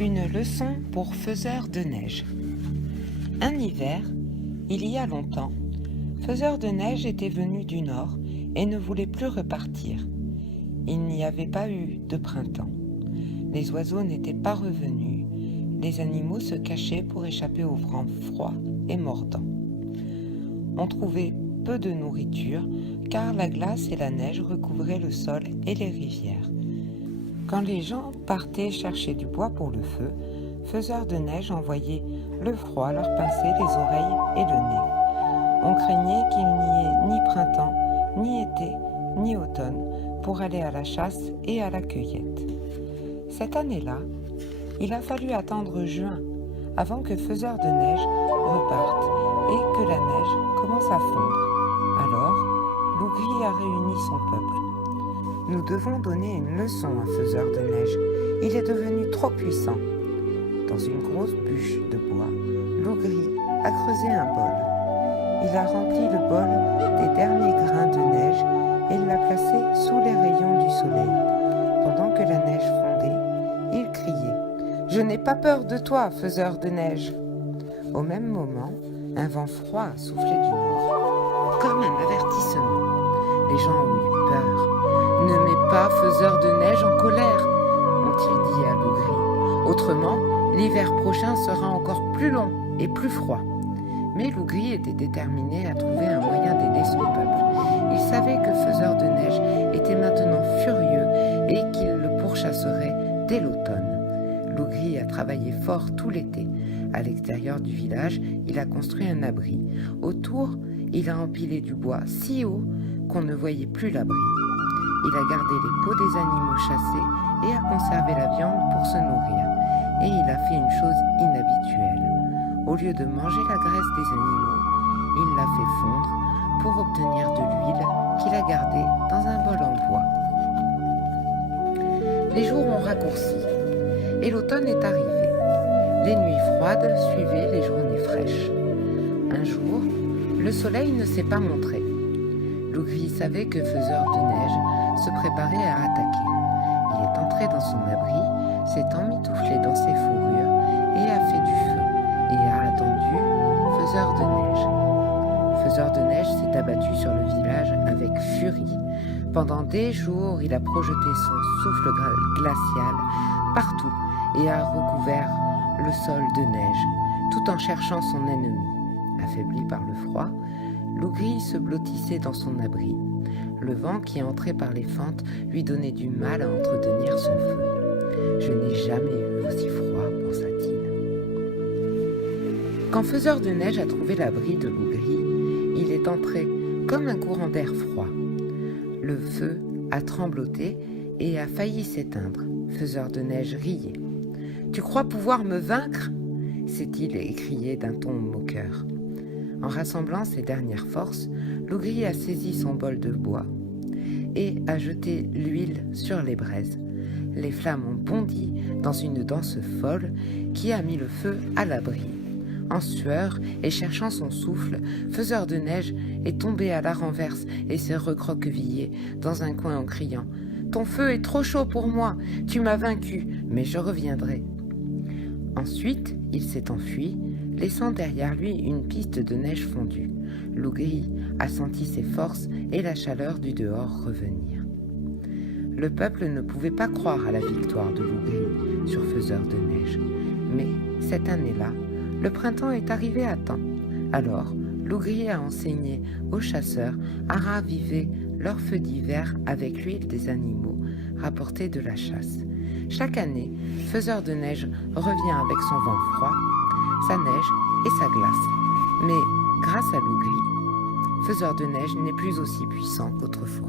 Une leçon pour faiseur de neige. Un hiver, il y a longtemps, Faiseur de neige était venu du nord et ne voulait plus repartir. Il n'y avait pas eu de printemps. Les oiseaux n'étaient pas revenus, les animaux se cachaient pour échapper au vent froid et mordant. On trouvait peu de nourriture car la glace et la neige recouvraient le sol et les rivières. Quand les gens partaient chercher du bois pour le feu, Faiseur de neige envoyait le froid leur pincer les oreilles et le nez. On craignait qu'il n'y ait ni printemps, ni été, ni automne pour aller à la chasse et à la cueillette. Cette année-là, il a fallu attendre juin avant que Faiseur de neige reparte et que la neige commence à fondre. Alors, Lougri a réuni son peuple. Nous devons donner une leçon à Faiseur de neige. Il est devenu trop puissant. Dans une grosse bûche de bois, Lougri a creusé un bol. Il a rempli le bol des derniers grains de neige et l'a placé sous les rayons du soleil. Pendant que la neige fondait, il criait « Je n'ai pas peur de toi, Faiseur de neige !» Au même moment, un vent froid a soufflé du nord, comme un avertissement. Les gens ont eu peur. « Ne mets pas Faiseur de neige en colère !» ont-ils dit à Lougri. « Autrement, l'hiver prochain sera encore plus long et plus froid. » Mais Lougri était déterminé à trouver un moyen d'aider son peuple. Il savait que Faiseur de neige était maintenant furieux et qu'il le pourchasserait dès l'automne. Lougri a travaillé fort tout l'été. À l'extérieur du village, il a construit un abri. Autour, il a empilé du bois si haut qu'on ne voyait plus l'abri. Il a gardé les peaux des animaux chassés et a conservé la viande pour se nourrir. Et il a fait une chose inhabituelle. Au lieu de manger la graisse des animaux, il l'a fait fondre pour obtenir de l'huile qu'il a gardée dans un bol en bois. Les jours ont raccourci et l'automne est arrivé. Les nuits froides suivaient les journées fraîches. Un jour, le soleil ne s'est pas montré. Lougri savait que Faiseur de neige se préparait à attaquer. Il est entré dans son abri, s'est emmitouflé dans ses fourrures et a fait du feu, et a attendu Faiseur de neige. Faiseur de neige s'est abattu sur le village avec furie. Pendant des jours, il a projeté son souffle glacial partout et a recouvert le sol de neige, tout en cherchant son ennemi. Affaibli par le froid, Lougri se blottissait dans son abri. Le vent qui entrait par les fentes lui donnait du mal à entretenir son feu. « Je n'ai jamais eu aussi froid », pensa-t-il. Quand Faiseur de neige a trouvé l'abri de Lougri, il est entré comme un courant d'air froid. Le feu a trembloté et a failli s'éteindre. Faiseur de neige riait. « Tu crois pouvoir me vaincre ?» s'est-il écrié d'un ton moqueur. En rassemblant ses dernières forces, Lougri a saisi son bol de bois et a jeté l'huile sur les braises. Les flammes ont bondi dans une danse folle qui a mis le feu à l'abri. En sueur et cherchant son souffle, Faiseur de neige est tombé à la renverse et s'est recroquevillé dans un coin en criant « Ton feu est trop chaud pour moi, tu m'as vaincu, mais je reviendrai. » Ensuite, il s'est enfui, laissant derrière lui une piste de neige fondue. Lougri a senti ses forces et la chaleur du dehors revenir. Le peuple ne pouvait pas croire à la victoire de Lougri sur Faiseur de neige. Mais cette année-là, le printemps est arrivé à temps. Alors, Lougri a enseigné aux chasseurs à raviver leur feu d'hiver avec l'huile des animaux rapportés de la chasse. Chaque année, Faiseur de neige revient avec son vent froid, sa neige et sa glace. Mais grâce à Lougri, Faiseur de neige n'est plus aussi puissant qu'autrefois.